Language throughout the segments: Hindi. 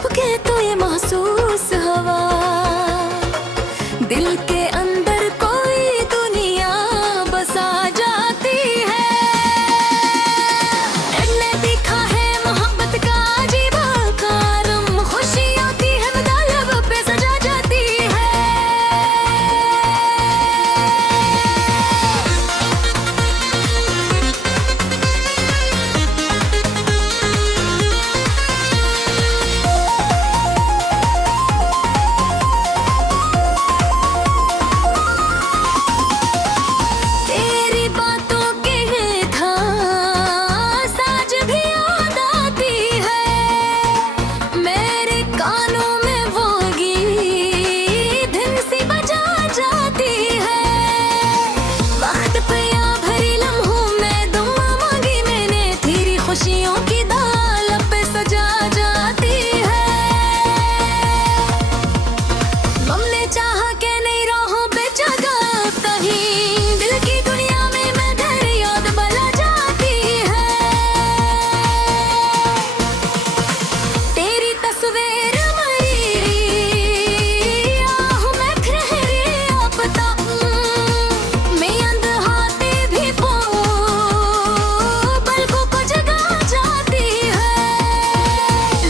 झपके तो ये महसूस हवा, दिल के अंदर कोई दुनिया बसा जाती है। ने देखा है मोहब्बत का अजीब कारम, खुशी आती है लब पे सजा जाती है। तेरी बातों के धास आज भी याद आती है, मेरे कानों में वो गीत धुन सी बजा जाती है। वक्त पे या भरी लम्हों में दुआ मांगी मैंने, तेरी खुशियों की दाल पे सजा जाती है। हमने चाहा के नहीं रहो बेजगह कहीं, दिल की दुनिया में मैं तेरी याद बला जाती है। तेरी तस्वीर मरी आह मैं ठहरी आपता, मैं अंधहाते भी पलकों को जगा जाती है।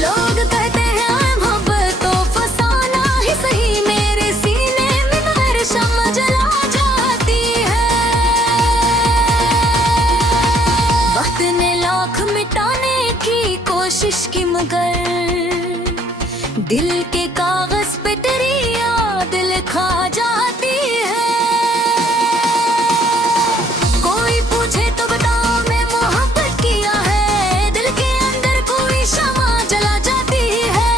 लोग कहते हैं मोहब्बत तो फसाना ही सही, मेरे सीने में हर शम्मा जला जाती है। वक्त ने लाख मिटाने की कोशिश की मगर दिल के कागज पे तेरी याद लिखा जाती है। कोई पूछे तो बताओ मैं मोहब्बत किया है, दिल के अंदर कोई शमा जला जाती है।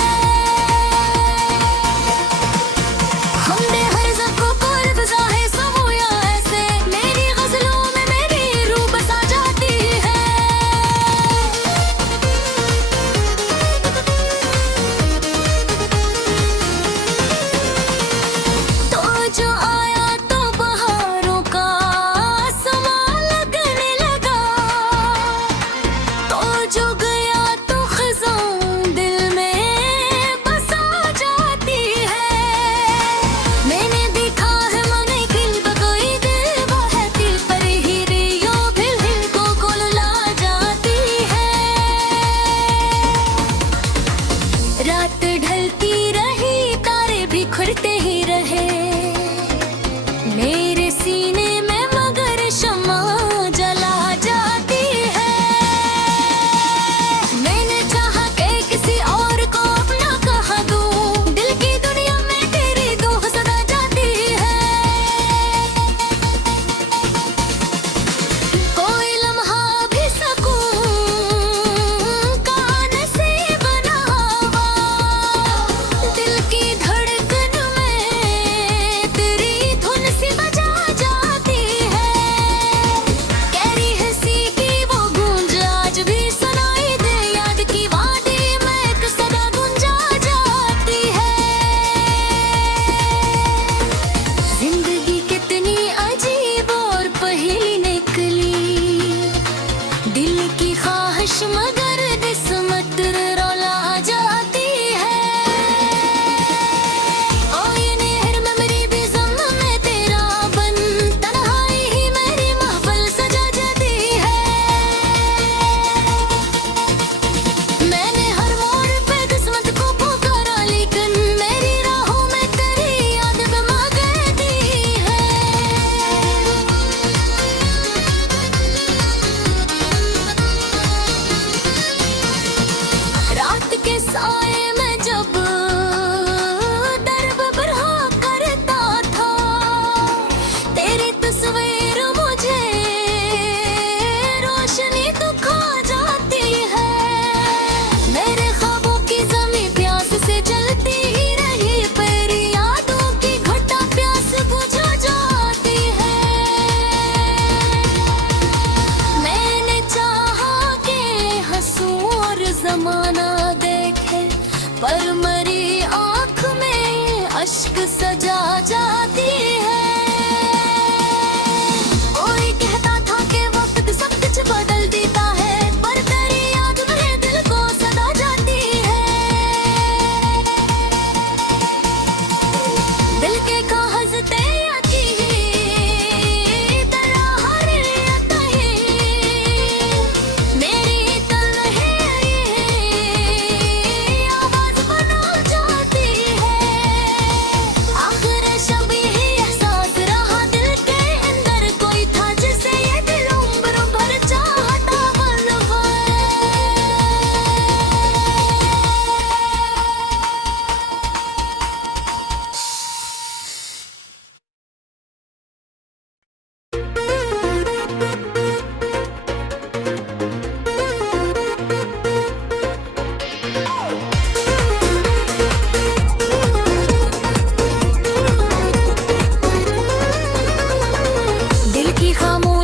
हमने हर ज़ख्म को लफ्ज़ा है समोया ऐसे, मेरी गज़लों में मेरी रूह बसा जाती है।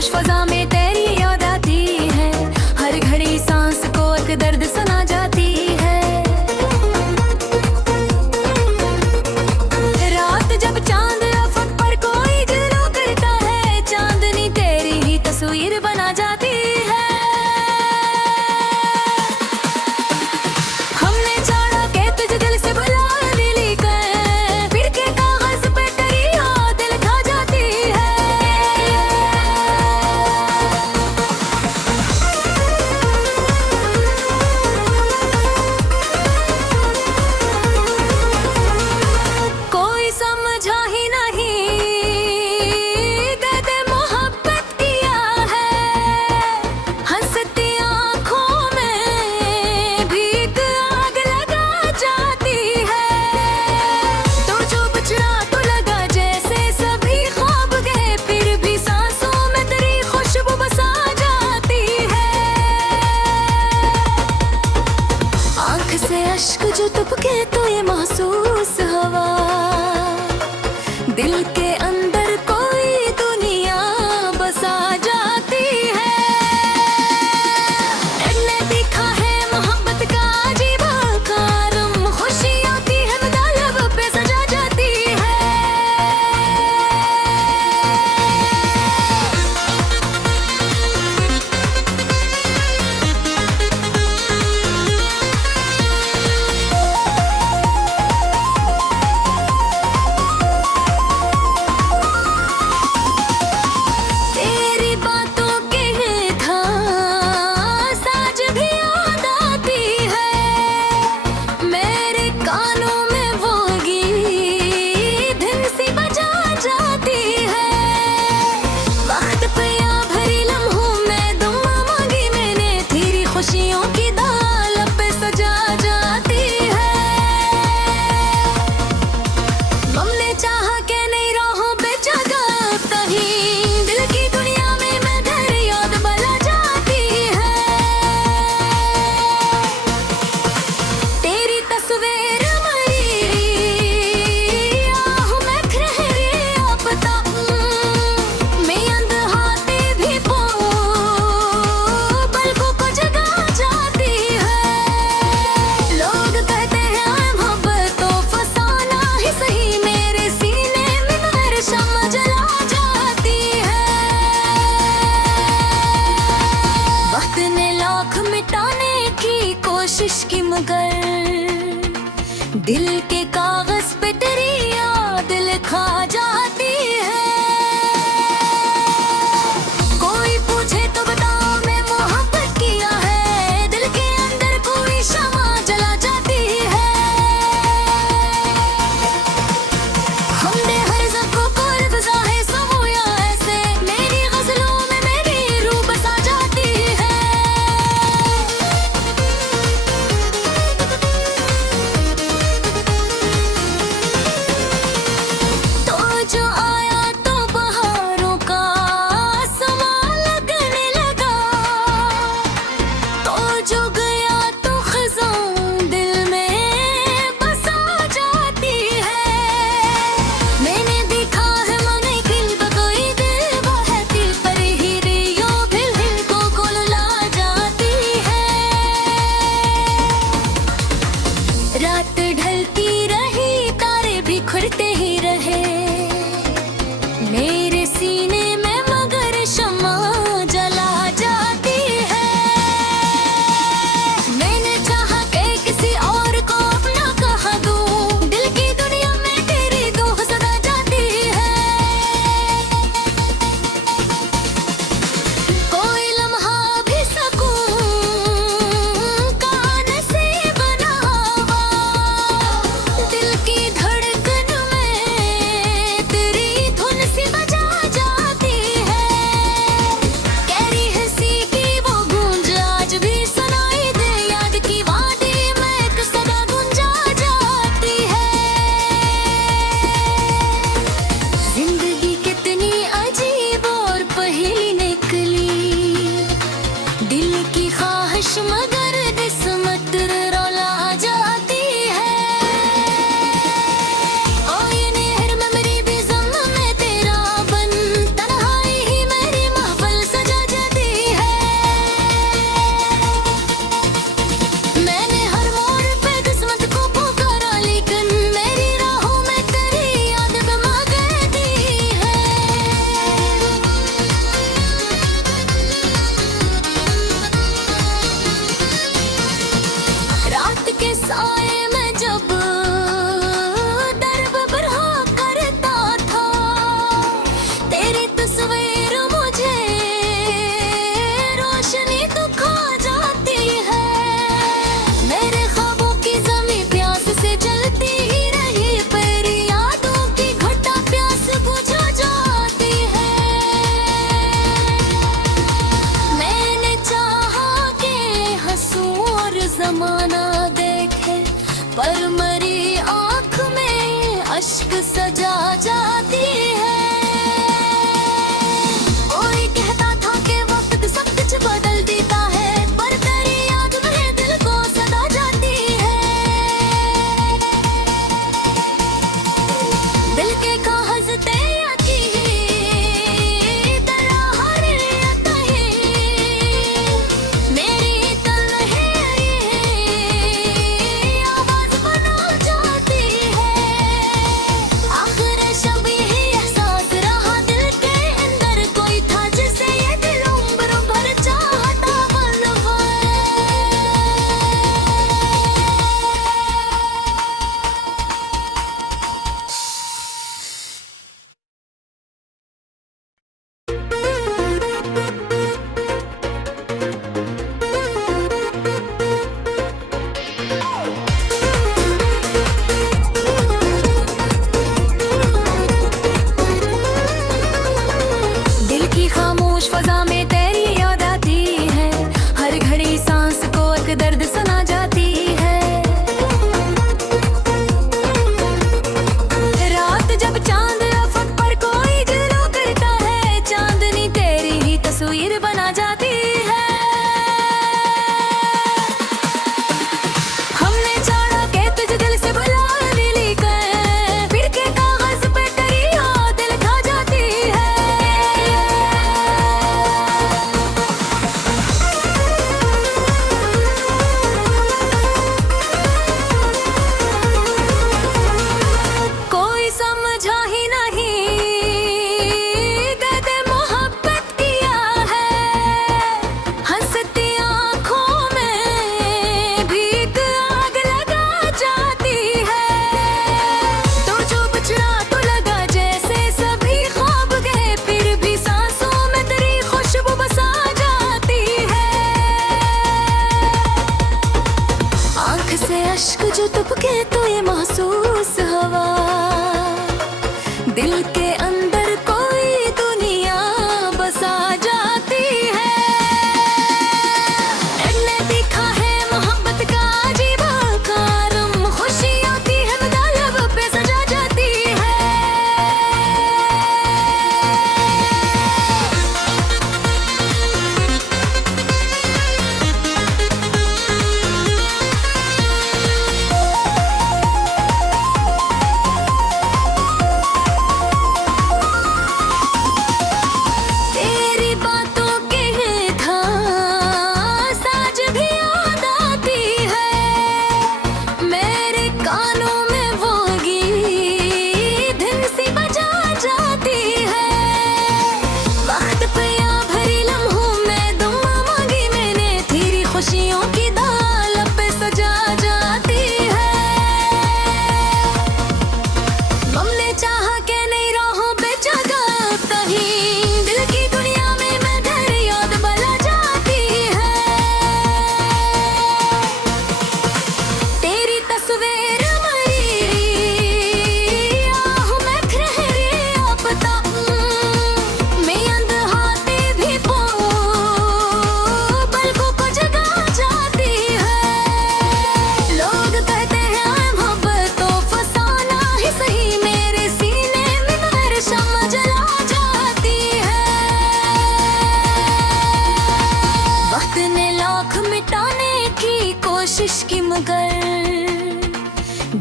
होश फजा में तेरी याद आती है, हर घड़ी सांस को एक दर्द सुना जाती है। रात जब चांद अफक पर कोई जुलूं करता है, चांदनी तेरी ही तस्वीर बना जाती है। हमने चाहा के तुझे दिल से बुला ली कर, फिर के कागज पे तेरी याद लिखा जाती है। कोई समझा ही नहीं दे दे मोहब्बत किया है, हंसती आँखों में भीग आग लगा जाती है। तो जो बचड़ा तो लगा जैसे सभी ख्वाब गए, फिर भी सांसों में तेरी खुशबू बसा जाती है। आँख से अश्क जो टपके तो ये महसूस हवा, दिल के अंदर कोई दुनिया बसा जाती है। ने देखा है मोहब्बत का अजीब कारम, खुशी आती है लब पे सजा जाती है। तेरी बातों के धास आज भी याद आती है, मेरे कानों में वो गीत धुन सी बजा जाती है। वक्त पे या भरी लम्हों में दुआ मांगी मैंने, तेरी खुशियों की दाल पे सजा जाती है। हमने चाहा के नहीं राहों पे जगह कहीं, दिल की दुनिया में मैं तेरी याद बला जाती है। तेरी तस्वीर मरी आहों में खहरी आपता, मैं अंधहाते भी पलकों को जगा जाती है। लोग कहते हैं मोहब्बत तो फसाना ही सही, मेरे सीने में हर शम्मा जला जाती है। वक्त ने लाख मिटाने की कोशिश की, मगर दिल के कागज पे तेरी याद लिखा जाती है। कोई पूछे तो बताओ मैं मोहब्बत किया है, दिल के अंदर कोई शमा जला जाती है। हमने हर ज़ख्म को रफ़ज़ा है समोया ऐसे, मेरी ग़ज़लों में मेरी रूह बसा जाती है। पर मेरी आँख में अश्क सजा जाती है। कोई कहता था कि वक्त सब कुछ बदल देता है, पर तेरी याद में दिल को सदा जाती है। दिल के कागज तेरा की तरह हरियत है, मेरी तन्हाई आवाज बना जाती है। आखिर शब यही एहसास रहा दिल के अंदर, कोई था जिसे ये दिल उम्र भर चाहता बनवाए। दिल की खामोश फजा में तेरी याद आती है, हर घड़ी सांस को एक दर्द सुना जाती है। रात जब चांद अफक पर कोई जुलूं करता है, चांदनी तेरी ही तस्वीर बना जाती है। हमने चाहा कि तुझे दिल से बुला लेकर, फिर के कागज पे तेरी याद लिखा जाती है। कोई समझा ही नहीं दर्द मोहब्बत किया है, हंसती आँखों में भी एक आग लगा जाती है। तो जो बिछड़ा तो लगा जैसे सभी ख्वाब गए, फिर भी सांसों में तेरी खुशबू बसा जाती है। आँख से अश्क जो टपके तो ये महसूस हवा, दिल के अंदर कोई दुनिया बसा जाती है। ने देखा है मोहब्बत का अजीब कारम, खुशी आती है मदा लब पे सजा जाती है। तेरी बातों के धास आज भी याद आती है, मेरे कानों में वो गीत धुन सी बजा जाती है। वक्त पे या भरी लम्हों में दुआ मांगी मैंने, तेरी खुशियों की दाल पे सजा जाती है। हमने चाहा कि नहीं रहो बेजगह कहीं, दिल की दुनिया में मैं तेरी याद बला जाती है। तेरी तस्वीर मरी आह मैं खहरी आपता, मैं अंधहाते भी पो पलकों को जगा जाती है। लोग कहते हैं मोहब्बत तो फसाना ही सही, मेरे सीने में मेरे शम्मा जला जाती है। वक्त ने लाख मिटाने की कोशिश की, मगर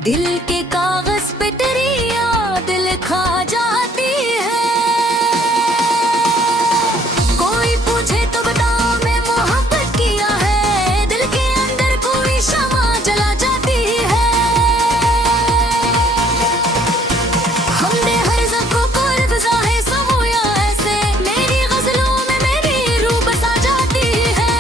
दिल के कागज पे तेरी याद लिखा जाती है। कोई पूछे तो बताओ मैं मोहब्बत किया है, दिल के अंदर कोई शमा जला जाती है। हमने हर ज़ख्म को रफ़्ज़ा है समोया ऐसे, मेरी ग़ज़लों में मेरी रूह बसा जाती है।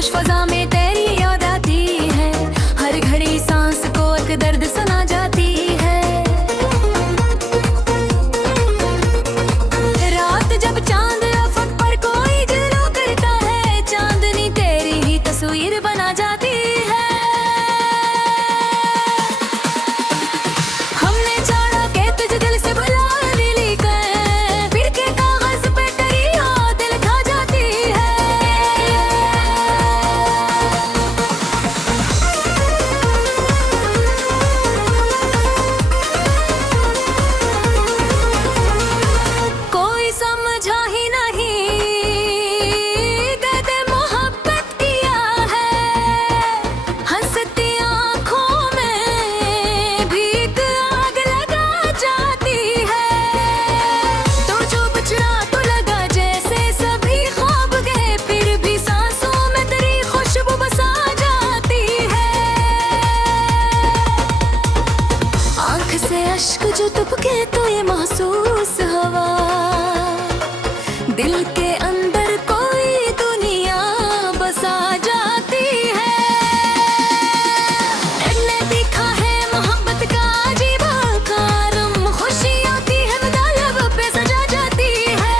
खामोश फजा में तेरी याद आती है, हर घड़ी सांस को एक दर्द सुना जाती है। रात जब चांद अफक पर कोई जुल्म करता है, चांदनी तेरी ही तस्वीर बना जाती है। हमने चाहा के तुझे दिल से बुला ली कर, फिर के कागज पे तेरी याद लिखा जाती है। कोई समझा ही नहीं दर्द मोहब्बत किया है, हंसती आँखों में भी एक आग लगा जाती है। तो जो बिछड़ा तो लगा जैसे सभी ख्वाब गए, फिर भी सांसों में तेरी खुशबू बसा जाती है। आँख से अश्क जो टपके तो ये महसूस हवा, दिल के अंदर कोई दुनिया बसा जाती है। ने देखा है मोहब्बत का अजीब कारम, खुशी आती है विदा लब पे सजा जाती है।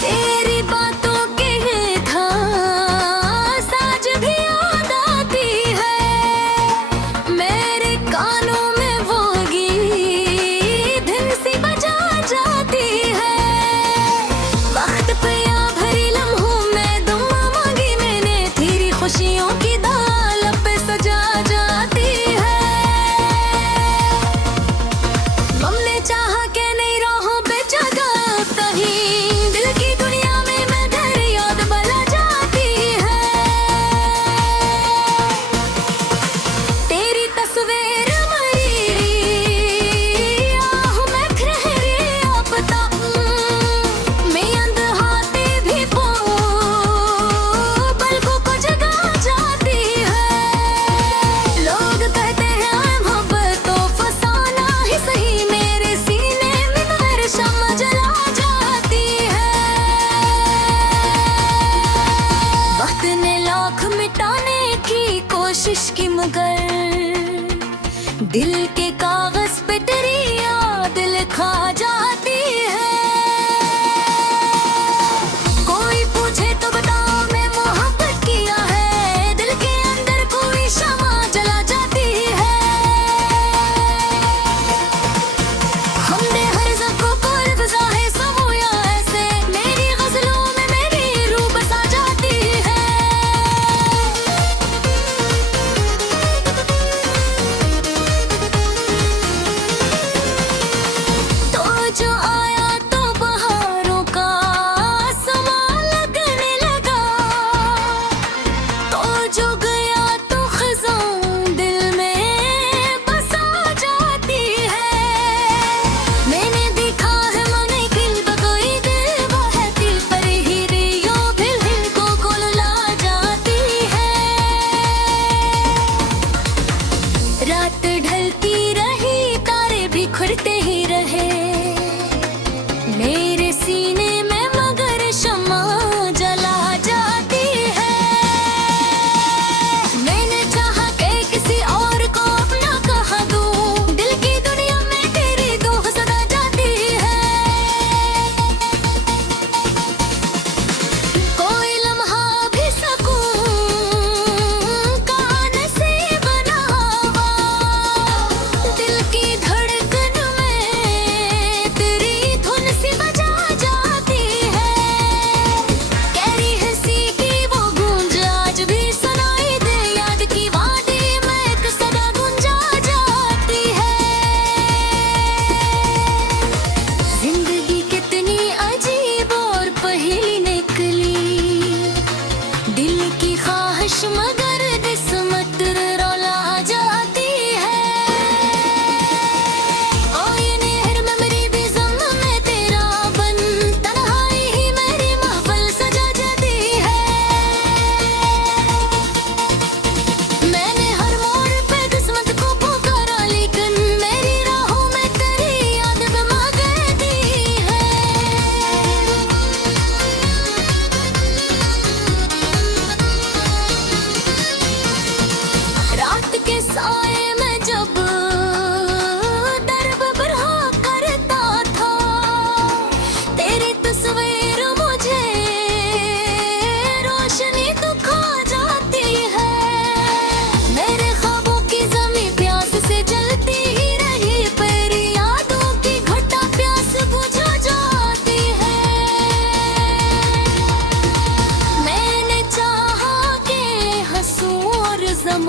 तेरी बातों के धास आज भी याद आती है, मेरे कानों में वो गीत धुन सी बजा जाती है। वक्त पे या भरी लम्हों में दुआ मांगी मैंने, तेरी खुशियों की दाल पे सजा जाती है। हमने चाहा के नहीं राहों पे जगह कहीं, दिल की दुनिया में मैं तेरी याद बला जाती है। तेरी तस्वीर मरी आहू में खहरी आपता, मैं अंधहाते भी पलकों को जगा जाती है। लोग कहते हैं मोहब्बत तो फसाना ही सही, मेरे सीने में हर शम्मा जला जाती है। वक्त ने लाख मिटाने की कोशिश की मगर दिल के कागज पे तेरी याद लिखा जाती है। कोई पूछे तो बताओ मैं मोहब्बत किया है, दिल के अंदर कोई शमा जला जाती है। हमने हर ज़ख्म को लफ्ज़ा है समोया ऐसे, मेरी गज़लों में मेरी रूह बसा जाती है।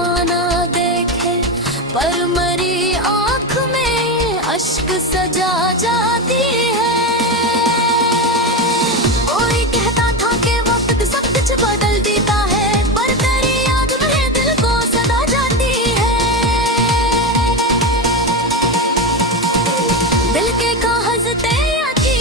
जमाना देखे, पर मरी आंख में अश्क सजा जाती है। कोई कहता था कि वक्त सब कुछ बदल देता है, पर तेरी याद में दिल को सदा जाती है। दिल के कागज तेरा की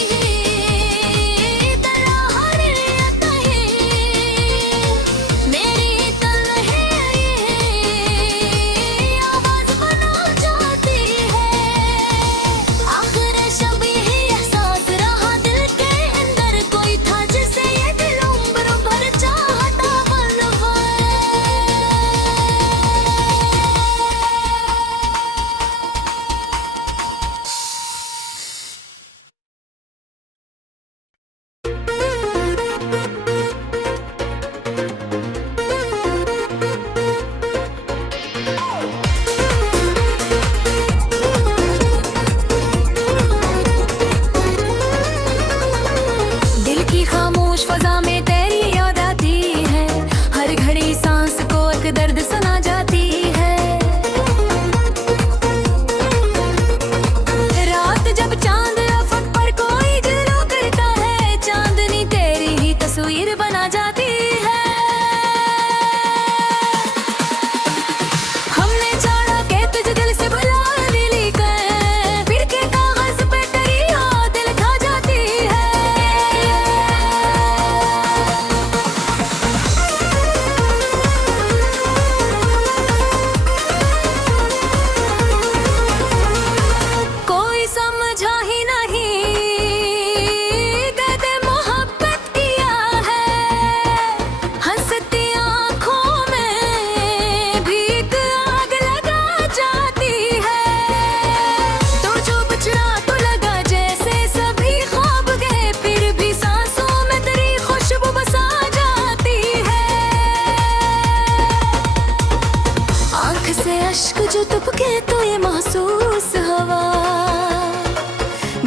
जो टपके तो ये महसूस हवा,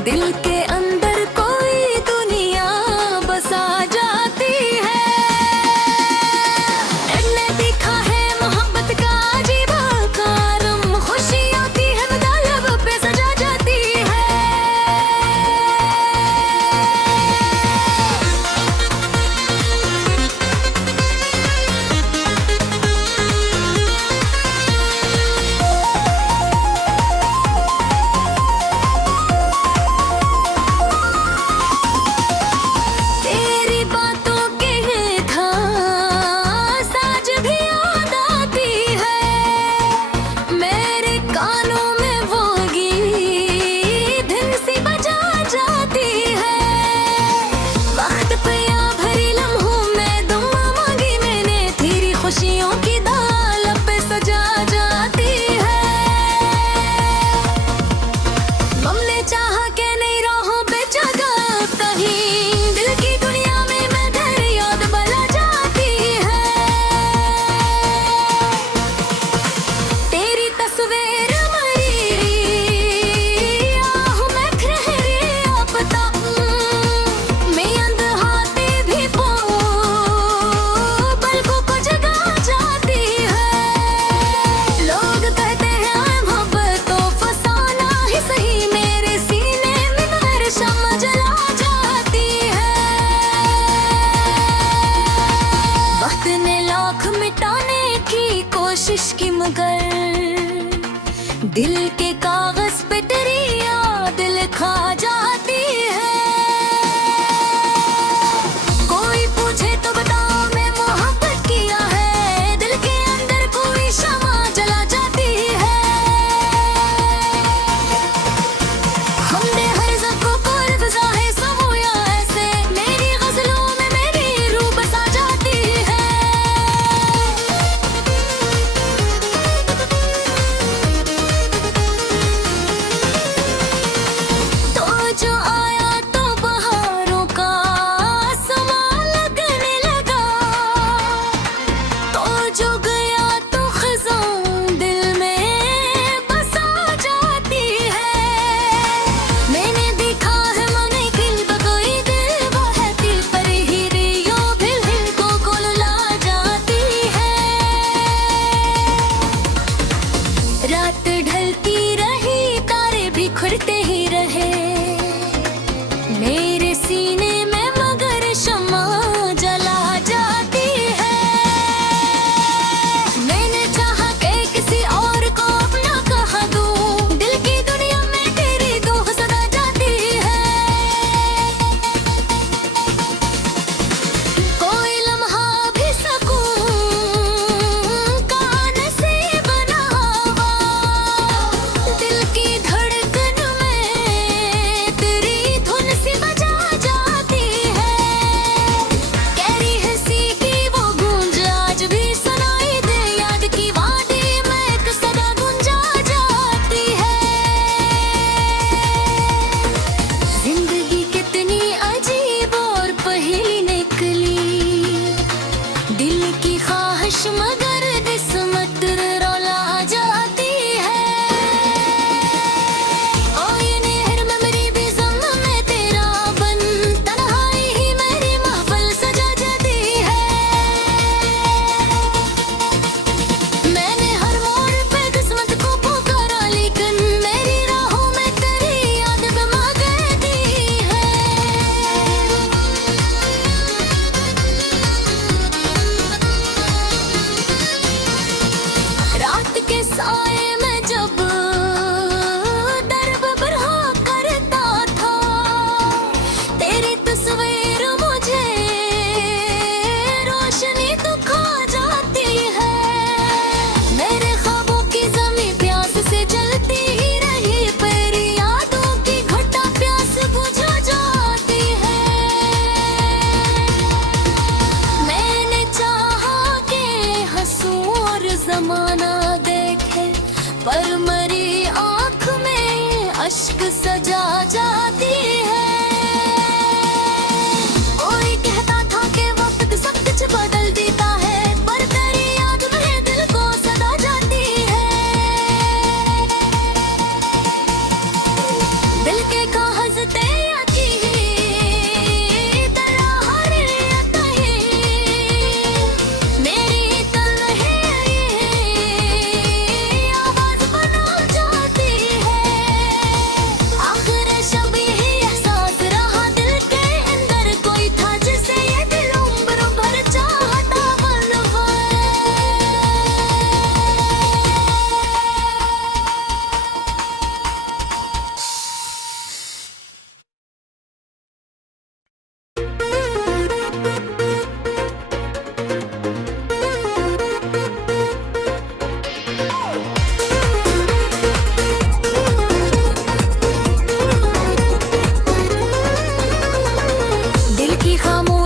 दिल के अंदर कोई दुनिया बसा जाती है। ने देखा है मोहब्बत का अजीब कारम, खुशी आती है लब पे सजा जाती है। खुशियों की दाल पे सजा जाती है। हमने चाहा के नहीं रहो बेजगह कहीं, दिल की दुनिया में मैं तेरी याद बला जाती है। तेरी तस्वीर मरी आह मैं खहरी आपता, मैं अंधहाते भी पलकों को जगा जाती है। लोग कहते हैं मोहब्बत तो फसाना ही सही, मेरे सीने में मेरे शम्मा जला जाती है। वक्त ने लाख मिटाने की कोशिश की, मगर दिल के कागज पे तेरी याद लिखा जाती है। कोई पूछे तो बताओ मैं मोहब्बत किया है, दिल के अंदर कोई शमा जला जाती है। हमने हर ज़ख्म को रिफ़ज़ा है समोया ऐसे, मेरी ग़ज़लों में मेरी रूह बसा जाती है।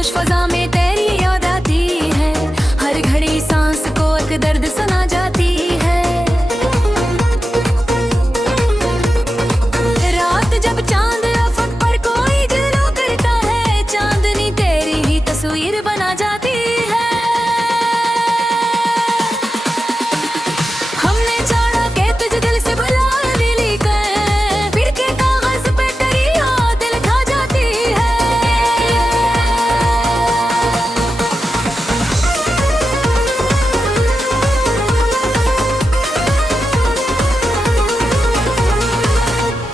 खामोश फजा में तेरी याद आती है, हर घड़ी सांस को एक दर्द सुना जाती है। रात जब चांद अफक पर कोई गिलो करता है, चांदनी तेरी ही तस्वीर बना जाती है। हमने जाना के तुझे दिल से बुला ली कर, फिर के कागज पे तेरी याद लिखा जाती है।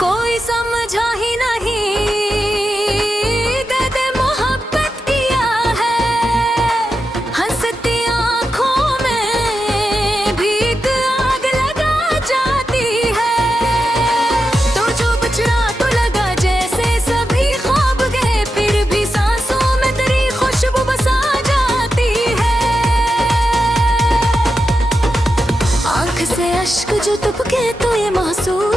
कोई समझा ही नहीं कहते मोहब्बत किया है, हंसती आंखों में भीग आग लगा जाती है। तो जो बिछड़ा तो लगा जैसे सभी ख्वाब गए, फिर भी सांसों में तेरी खुशबू बसा जाती है। आंख से अश्क जो टपके तो ये महसूस